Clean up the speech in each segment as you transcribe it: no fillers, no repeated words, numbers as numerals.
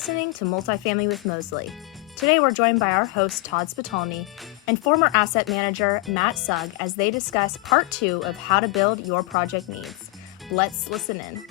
listening to Multifamily with Mosley. Today we're joined by our host Todd Spitalny and former asset manager Matt Sugg as they discuss part 2 of how to build your project needs. Let's listen in.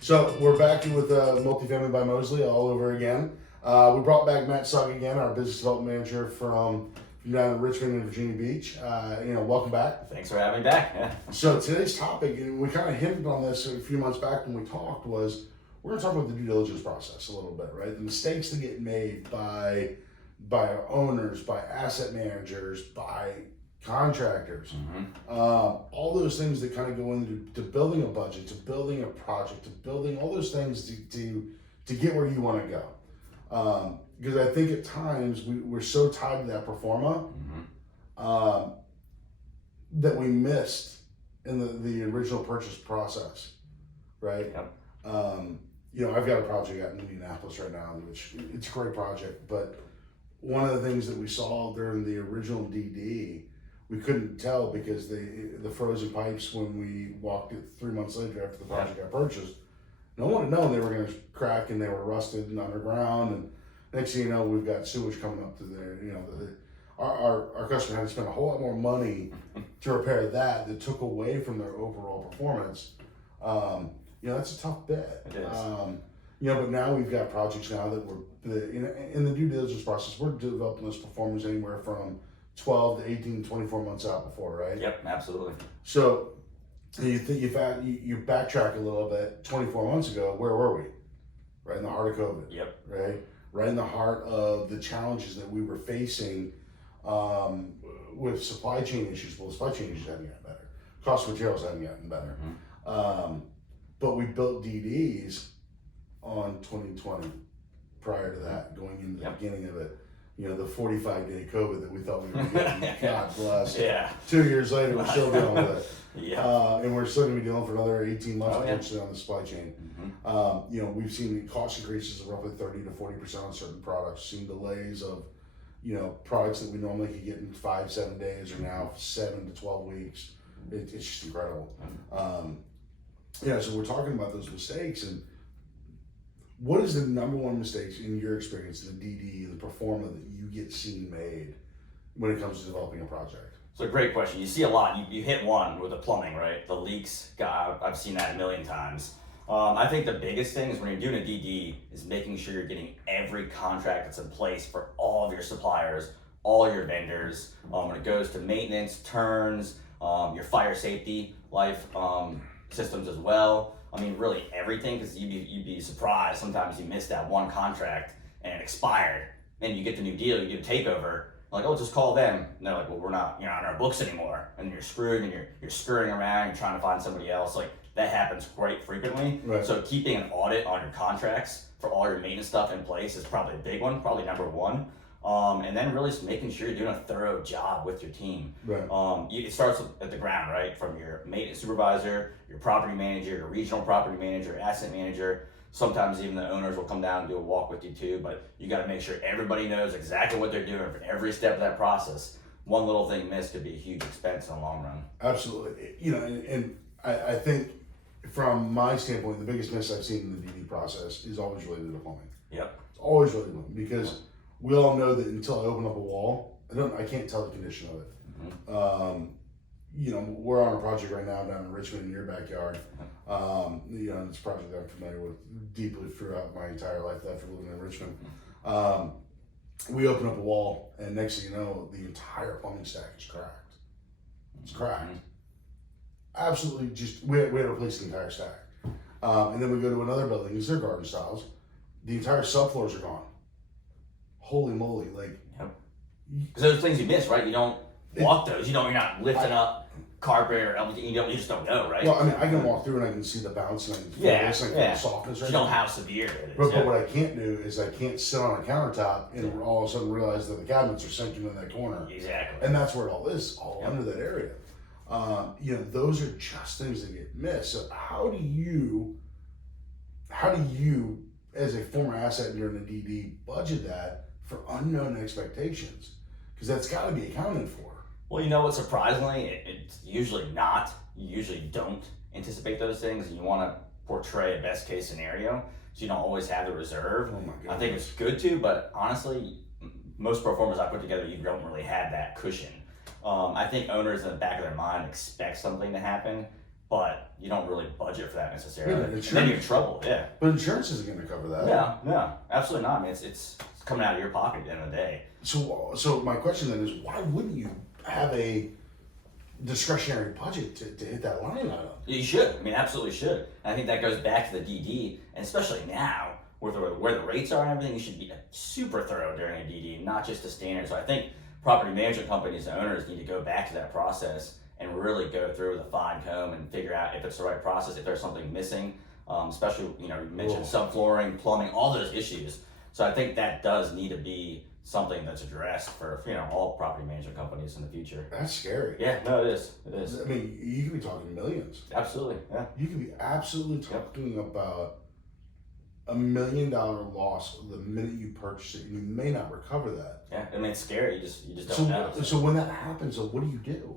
So we're back with Multifamily by Mosley all over again. We brought back Matt Sugg again, our business development manager from down in Richmond and Virginia Beach. Welcome back. Thanks for having me back. Yeah. So today's topic, and we kind of hinted on this a few months back when we talked, was we're going to talk about the due diligence process a little bit, right? The mistakes that get made by owners, by asset managers, by contractors, all those things that kind of go into building a budget, to building a project, to building all those things to get where you want to go. Because I think at times we're so tied to that pro forma that we missed in the original purchase process, right? Yep. I've got a project out in Indianapolis right now, which it's a great project, but one of the things that we saw during the original DD, we couldn't tell because the frozen pipes when we walked it 3 months later after the project got purchased, no one had known they were going to crack and they were rusted and underground. And next thing you know, we've got sewage coming up to there. Our customer had to spend a whole lot more money to repair that took away from their overall performance. That's a tough bet. It is. But now we've got projects now that in the due diligence process, we're developing those performers anywhere from 12 to 18, 24 months out before, right? Yep, absolutely. So you backtrack a little bit. 24 months ago, where were we? Right in the heart of COVID. Yep. Right in the heart of the challenges that we were facing with supply chain issues. Well, the supply chain issues haven't gotten better. Cost of materials haven't gotten better. But we built DDs on 2020 prior to that, going into the beginning of it. The 45-day COVID that we thought we were getting. God bless. Yeah. 2 years later, we're still dealing with it. Yeah. And we're still going to be dealing for another 18 months potentially on the supply chain. We've seen cost increases of roughly 30 to 40% on certain products. Seen delays of, products that we normally could get in 5-7 days are now 7 to 12 weeks. It's just incredible. So we're talking about those mistakes, and what is the number one mistakes in your experience in the DD, the pro forma that you get seen made when it comes to developing a project? So great question. You see a lot. You hit one with the plumbing, right? The leaks. God, I've seen that a million times. I think the biggest thing is when you're doing a DD is making sure you're getting every contract that's in place for all of your suppliers, all your vendors. When it goes to maintenance, turns, your fire safety, life systems as well. I mean, really everything, because you'd be surprised. Sometimes you miss that one contract and it expired. Then you get the new deal, you get a takeover. Like, oh, just call them. And they're like, well, we're not, on our books anymore. And you're screwed, and you're scurrying around, you're trying to find somebody else. Like, that happens quite frequently. Right. So keeping an audit on your contracts for all your maintenance stuff in place is probably a big one, probably number one. And then really just making sure you're doing a thorough job with your team. Right. It starts at the ground, right? From your maintenance supervisor, your property manager, your regional property manager, asset manager. Sometimes even the owners will come down and do a walk with you too, but you got to make sure everybody knows exactly what they're doing for every step of that process. One little thing missed could be a huge expense in the long run. Absolutely. And I think from my standpoint, the biggest miss I've seen in the DD process is always related to plumbing. Yep. It's always related to plumbing because we all know that until I open up a wall, I can't tell the condition of it. We're on a project right now down in Richmond in your backyard. It's a project that I'm familiar with deeply throughout my entire life after living in Richmond. We open up a wall, and next thing you know, the entire plumbing stack is cracked. It's cracked. Absolutely, we had to replace the entire stack. And then we go to another building, these are garden styles. The entire subfloors are gone. Holy moly! Because those things you miss, right? You don't walk those. You're not lifting up carpet or everything. You just don't know, right? Well, I mean, I can walk through and I can see the bounce and I can feel the softness. You know how severe it is. But what I can't do is I can't sit on a countertop and all of a sudden realize that the cabinets are sinking in that corner. Exactly. And that's where it all is, under that area. Those are just things that get missed. So how do you, as a former asset during the DD, budget that for unknown expectations? Because that's got to be accounted for. Well, what, surprisingly, it's usually not. You usually don't anticipate those things, and you want to portray a best case scenario. so you don't always have the reserve. Oh my I think goodness. it's good to, but honestly, most pro formas I put together, you don't really have that cushion. I think owners in the back of their mind expect something to happen, but you don't really budget for that necessarily. Yeah, And then you're in trouble. Yeah. But insurance isn't going to cover that. No, absolutely not. I mean, it's coming out of your pocket at the end of the day. So my question then is, why wouldn't you have a discretionary budget to hit that line item? You should. I mean, absolutely should. And I think that goes back to the DD, and especially now where the rates are and everything, you should be super thorough during a DD, not just a standard. So I think property management companies and owners need to go back to that process and really go through with a fine comb and figure out if it's the right process, if there's something missing, especially, you mentioned subflooring, plumbing, all those issues. So I think that does need to be something that's addressed for, all property management companies in the future. That's scary. Yeah, no, it is. It is. I mean, you could be talking millions. Absolutely, yeah. You could be absolutely talking about $1 million loss the minute you purchase it, and you may not recover that. Yeah, I mean, it's scary. You just don't know. So when that happens, so what do you do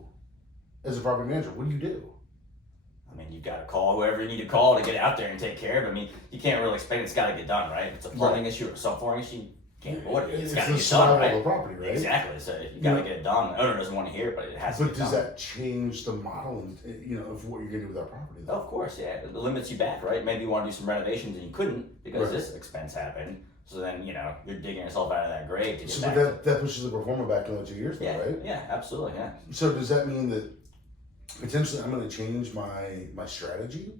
as a property manager? What do you do? I mean, you've got to call whoever you need to call to get out there and take care of it. I mean, you can't really expect it's got to get done, right? If it's a plumbing issue or a subflooring issue, you can't avoid it. It's got to the get done, survival right? of the property, right? Exactly. So you got to get it done. The owner doesn't want to hear it, but it has to But get does done. that change the model, of what you're going to do with that property? Oh, of course, yeah. It limits you back, right? Maybe you want to do some renovations and you couldn't because this expense happened. So then, you're digging yourself out of that grave to get back. But that pushes the performer back another 2 years, Yeah, right? yeah, absolutely, yeah. So does that mean that potentially I'm going to change my strategy?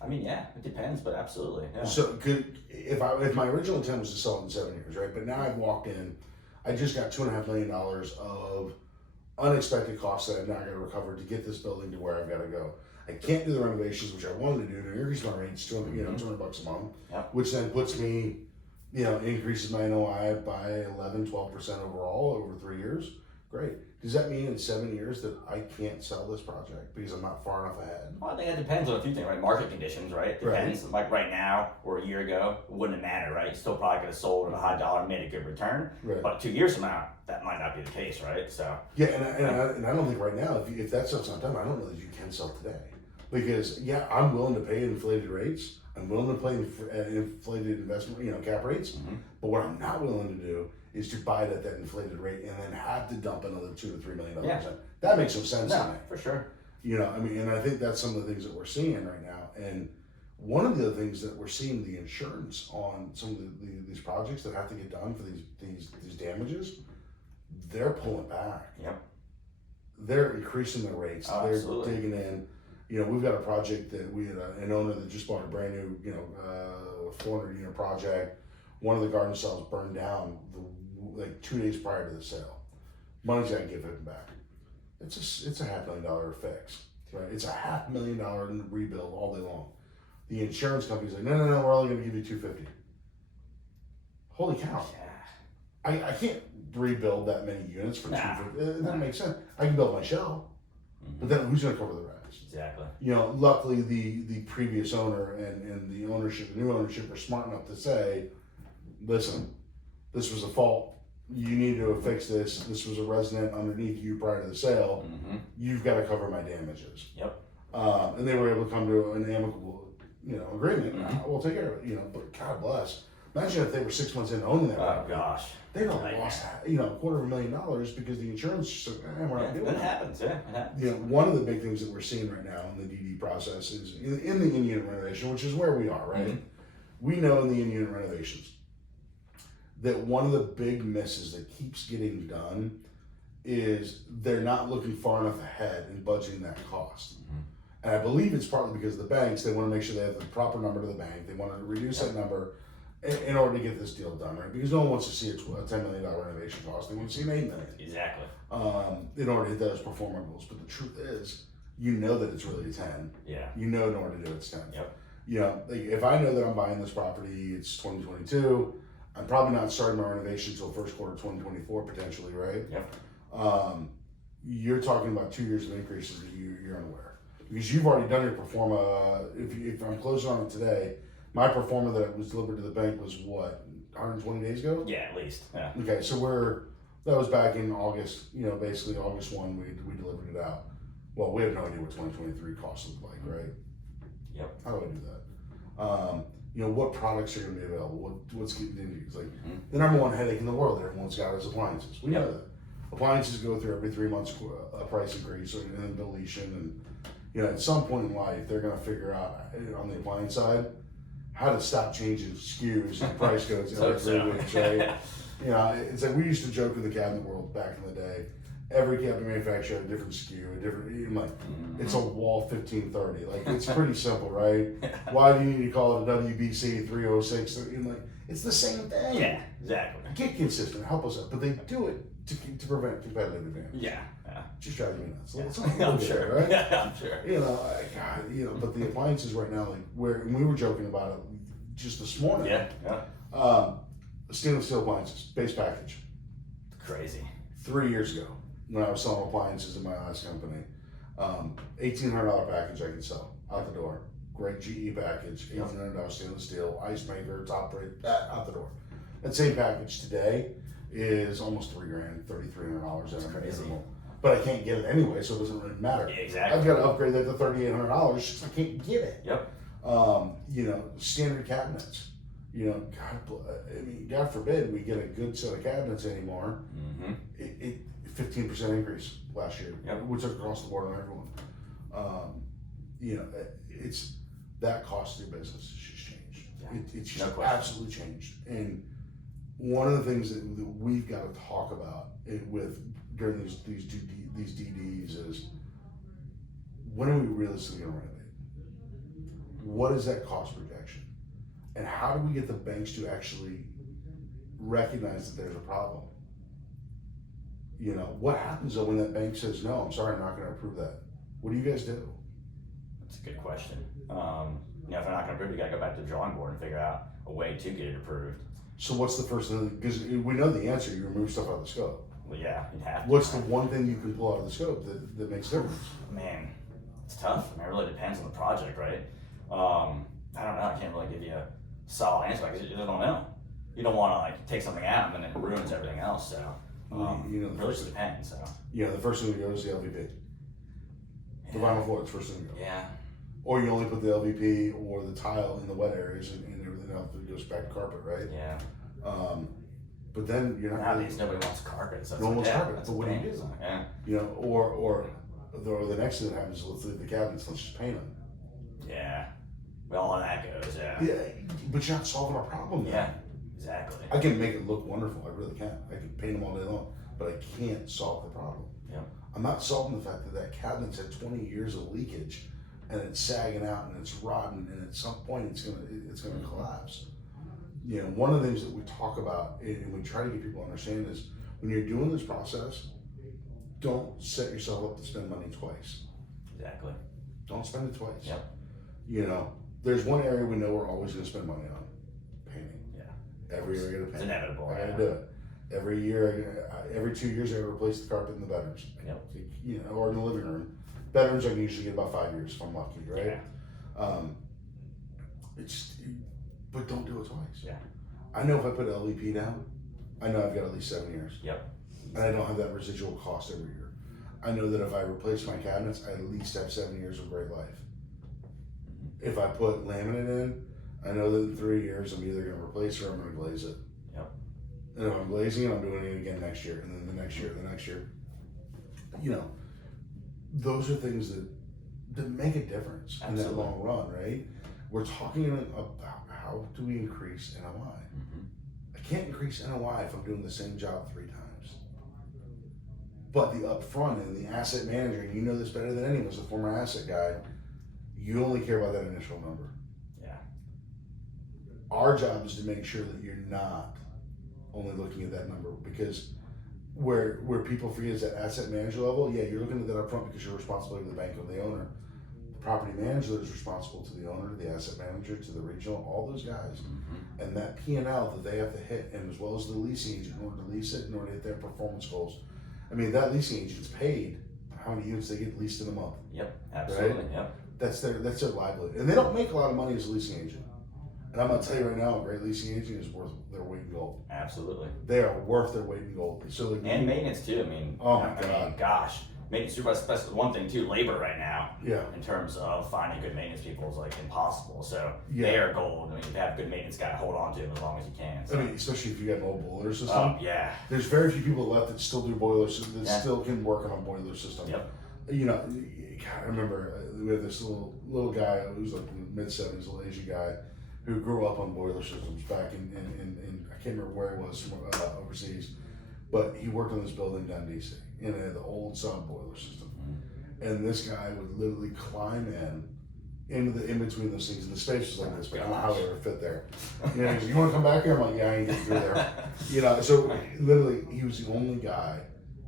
I mean, yeah, it depends, but absolutely, yeah. So if my original intent was to sell it in 7 years, right? But now I've walked in, I just got $2.5 million of unexpected costs that I'm not going to recover to get this building to where I've got to go. I can't do the renovations, which I wanted to do, to increase my rates to $200 a month, which then puts me, increases my NOI by 11-12% overall over 3 years. Great. Does that mean in 7 years that I can't sell this project because I'm not far enough ahead? Well, I think it depends on a few things, right? Market conditions, right? Depends. Right. Like right now or a year ago, it wouldn't have mattered, right? You still probably could have sold at a high dollar and made a good return. Right. But 2 years from now, that might not be the case, right? So yeah, and I don't think right now, if that stuff's not done, I don't know that you can sell today. Because I'm willing to pay inflated rates. I'm willing to pay inflated investment, cap rates. Mm-hmm. But what I'm not willing to do is to buy it at that inflated rate and then have to dump another $2 to $3 million. Yeah. That makes no sense to me. for sure. And I think that's some of the things that we're seeing right now. And one of the other things that we're seeing, the insurance on some of these projects that have to get done for these damages, they're pulling back. Yep. They're increasing their rates. Oh, they're absolutely. digging in. We've got a project that we had an owner that just bought a brand new, 400 unit project. One of the garden cells burned down 2 days prior to the sale. Money's got to give it back. It's a $500,000 fix, right? It's a $500,000 rebuild all day long. The insurance company's like, no, we're only going to give you $250,000. Holy cow! Yeah. I can't rebuild that many units for $250,000. It doesn't make sense. I can build my shell, but then who's going to cover the rest? Exactly. Luckily the previous owner and the new ownership are smart enough to say, listen, this was a fault. You need to fix this. This was a resident underneath you prior to the sale. Mm-hmm. You've got to cover my damages. Yep. And they were able to come to an amicable, agreement. Mm-hmm. We'll take care of it. But God bless. Imagine if they were 6 months in owning that. Oh gosh. They'd have lost, $250,000 because the insurance said, we're not doing it. It happens. Yeah, it happens. One of the big things that we're seeing right now in the DD process is in the in-unit renovation, which is where we are, right? Mm-hmm. We know in the in-unit renovations that one of the big misses that keeps getting done is they're not looking far enough ahead and budgeting that cost. Mm-hmm. And I believe it's partly because the banks, they want to make sure they have the proper number to the bank. They want to reduce that number in order to get this deal done, right? Because no one wants to see a $10 million renovation cost. They want to see an $8 million. Exactly. In order to hit those performance goals. But the truth is, that it's really a 10. Yeah. In order to do it, it's 10. Yep. If I know that I'm buying this property, it's 2022, I'm probably not starting my renovation until first quarter 2024 potentially, right? Yep. You're talking about 2 years of increases that you're unaware. Because you've already done your performa. If I'm closing on it today, my performa that was delivered to the bank was what, 120 days ago? Yeah, at least. Yeah. Okay, so that was back in August, basically August 1, we delivered it out. Well, we have no idea what 2023 costs look like, right? Yep. How do I do that? what products are going to be available, what's getting into. It's like the number one headache in the world that everyone's got is appliances. We know that. Appliances go through every 3 months a price increase or an deletion, and at some point in life they're going to figure out on the appliance side how to stop changing SKUs and price codes every 3 weeks, right? It's like we used to joke in the cabinet world back in the day. Every cabinet manufacturer had a different SKU, it's a wall 1530. Like, it's pretty simple, right? Why do you need to call it a WBC 306? It's the same thing. Yeah, exactly. Get consistent, help us out. But they do it to prevent competitive advantage. Yeah. Just drives me nuts. Yeah. I'm sure, right? Yeah, I'm sure. But the appliances right now, and we were joking about it just this morning. Yeah. Stainless steel appliances, base package. Crazy. 3 years ago, when I was selling appliances in my last company, $1,800 package I could sell out the door. Great GE package, $1,800 stainless steel, ice maker, top rate, out the door. That same package today is almost $3,000, $3,300. That's crazy. But I can't get it anyway, so it doesn't really matter. Yeah, exactly. I've got to upgrade that to $3,800 because I can't get it. Yep. Standard cabinets. God forbid we get a good set of cabinets anymore. Mm-hmm. It 15% increase last year, which is across the board on everyone. It's that cost of your business has just changed. Yeah. It's just absolutely changed. And one of the things that we've got to talk about during these DDs is, when are we realistically going to renovate? What is that cost projection? And how do we get the banks to actually recognize that there's a problem? What happens though when that bank says, no, I'm sorry, I'm not going to approve that? What do you guys do? That's a good question. If they're not going to approve it, you got to go back to the drawing board and figure out a way to get it approved. So what's the first thing? Because we know the answer, you remove stuff out of the scope. Well, yeah, you'd have to. What's the one thing you can pull out of the scope that makes a difference? Man, it's tough. It really depends on the project, right? I don't know. I can't really give you a solid answer because you just don't know. You don't want to take something out and then it ruins everything else. So it really just depends. So the first thing we go is the LVP. The vinyl floor is the first thing we go. Yeah. Or you only put the LVP or the tile in the wet areas and everything else goes back to carpet, right? Yeah. But then you're not. Nowadays, nobody wants carpet. So no one wants carpet. That's but what do you do? Yeah. Or the next thing that happens is let's leave the cabinets. Let's just paint them. Yeah. Well, all that goes. Yeah. Yeah, but you're not solving a problem. Then. Yeah. Exactly. I can make it look wonderful. I really can. I can paint them all day long, but I can't solve the problem. Yeah. I'm not solving the fact that cabinet's had 20 years of leakage, and it's sagging out and it's rotten, and at some point it's gonna collapse. One of the things that we talk about and we try to get people to understand is when you're doing this process, don't set yourself up to spend money twice. Exactly. Don't spend it twice. Yep. There's one area we know we're always gonna spend money on: painting. Yeah. Every year I gotta paint. It's inevitable. I gotta do it. Every year, every 2 years, I gotta replace the carpet in the bedrooms. Yep. Or in the living room. Bedrooms I can usually get about 5 years if I'm lucky, right? Yeah. But don't do it twice. Yeah. I know if I put LVP down, I know I've got at least 7 years. Yep. And I don't have that residual cost every year. I know that if I replace my cabinets, I at least have 7 years of great life. If I put laminate in, I know that in 3 years I'm either gonna replace it or I'm gonna glaze it. Yep. And if I'm glazing it, I'm doing it again next year, and then the next year, the next year. Those are things that make a difference in that long run, right? We're talking about how do we increase NOI. Mm-hmm. I can't increase NOI if I'm doing the same job 3 times. But the upfront and the asset manager, and you know this better than anyone as a former asset guy, you only care about that initial number. Yeah. Our job is to make sure that you're not only looking at that number, because where people forget is that asset manager level, yeah, you're looking at that up front because you're responsible to the bank or the owner. The property manager is responsible to the owner, the asset manager, to the regional, all those guys. Mm-hmm. And that P&L that they have to hit, and as well as the leasing agent in order to lease it, in order to hit their performance goals. I mean, that leasing agent's paid how many units they get leased in a month. Yep, absolutely. Right? Yep. That's their livelihood. And they don't make a lot of money as a leasing agent. And I'm gonna tell you right now, a great leasing agent is worth their weight in gold. Absolutely. They are worth their weight in gold. So and maintenance too. I mean, oh my God, gosh, maintenance supervisor, that's one thing too, labor right now. Yeah. In terms of finding good maintenance people is like impossible. So Yeah. they are gold. I mean, if you have a good maintenance guy, hold on to him as long as you can. So. I mean, especially if you got an old boiler system. Oh, yeah. There's very few people left that still do boilers, that Yeah. still can work on a boiler system. Yep. You know, God, I remember we had this little guy who was like mid-70s, a little Asian guy, who grew up on boiler systems back in I can't remember where he was from overseas, but he worked on this building down in DC, and it had the old Sugg boiler system. And this guy would literally climb into the in between those things, and the space was like this, but I don't know how they ever fit there. You know, he's like, "You want to come back here?" I'm like, "Yeah, I ain't getting through there." You know, so literally, he was the only guy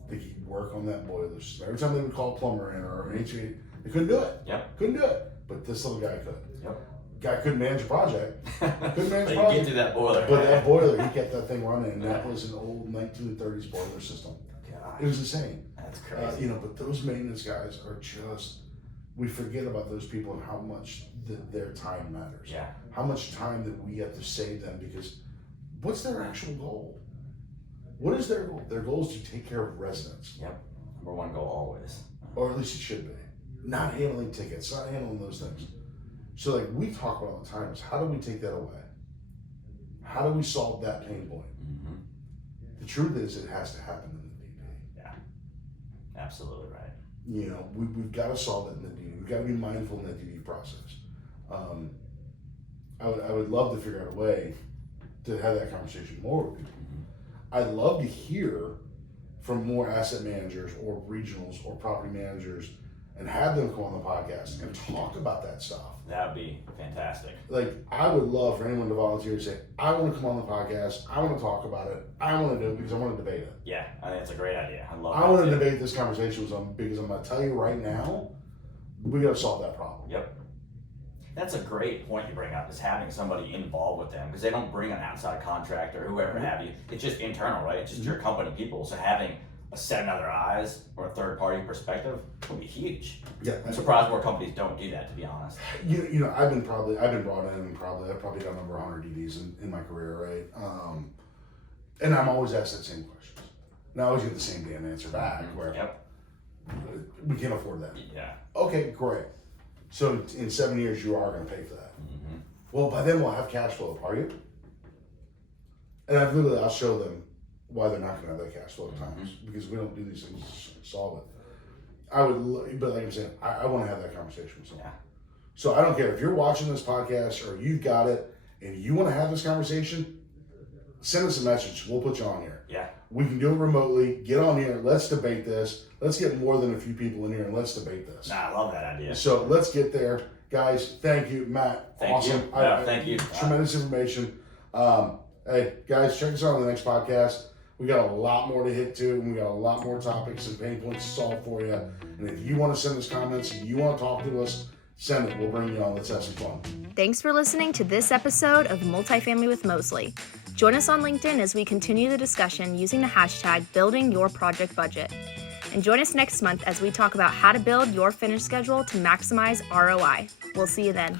that could work on that boiler system. Every time they would call a plumber in or an HVAC, they couldn't do it. Yep. Couldn't do it. But this little guy could. Yep. Guy couldn't manage a project. Couldn't manage a But you project. get through that boiler. But that boiler, he kept that thing running, and that was an old 1930s boiler system. Gosh, It was insane. that's crazy. You know, but those maintenance guys are just, we forget about those people and how much their time matters. Yeah. How much time that we have to save them, because what's their actual goal? What is their goal? Their goal is to take care of residents, Yep. Number one goal always. or at least it should be. Not handling tickets, not handling those things. So like we talk about all the time is, how do we take that away? How do we solve that pain point? Mm-hmm. The truth is, it has to happen in the DD. Yeah. Absolutely right. You know, we've got to solve it in the DD. We've got to be mindful in the DD process. I would love to figure out a way to have that conversation more with people. I'd love to hear from more asset managers or regionals or property managers and have them come on the podcast and talk about that stuff. That would be fantastic. Like, I would love for anyone to volunteer and say, I want to come on the podcast, I want to talk about it, I want to do it because I want to debate it. Yeah, I think it's a great idea. I love I that want to too. debate this conversation with them because I'm going to tell you right now, we got to solve that problem. Yep. That's a great point you bring up, is having somebody involved with them, because they don't bring an outside contractor or whoever have you. It's just internal, right? It's just your company people. So having a set of other eyes or a third party perspective would be huge. Yeah. I'm surprised more companies don't do that, to be honest. You know, I've been brought in and I've probably done over 100 DDs in my career, right? And I'm always asked that same question. And I always get the same damn answer back, where Yep. we can't afford that. Yeah. Okay, great. So in 7 years, you are going to pay for that. Mm-hmm. Well, by then we'll have cash flow, are you? And I'll show them why they're not going to have that cash flow at times, because we don't do these things to solve it. But like I'm saying, I want to have that conversation with someone. Yeah. So I don't care if you're watching this podcast or you've got it and you want to have this conversation, send us a message. We'll put you on here. Yeah. We can do it remotely. Get on here. Let's debate this. Let's get more than a few people in here and let's debate this. Nah, I love that idea. So let's get there. Guys, thank you. Matt, Thank awesome. you. Yeah, thank you. Tremendous information. Hey, guys, check us out on the next podcast. We got a lot more to hit to, and we got a lot more topics and pain points to solve for you. And if you want to send us comments and you want to talk to us, send it. We'll bring you on. Let's have some fun. Thanks for listening to this episode of Multifamily with Mosley. Join us on LinkedIn as we continue the discussion using the hashtag #BuildingYourProjectBudget. And join us next month as we talk about how to build your finish schedule to maximize ROI. We'll see you then.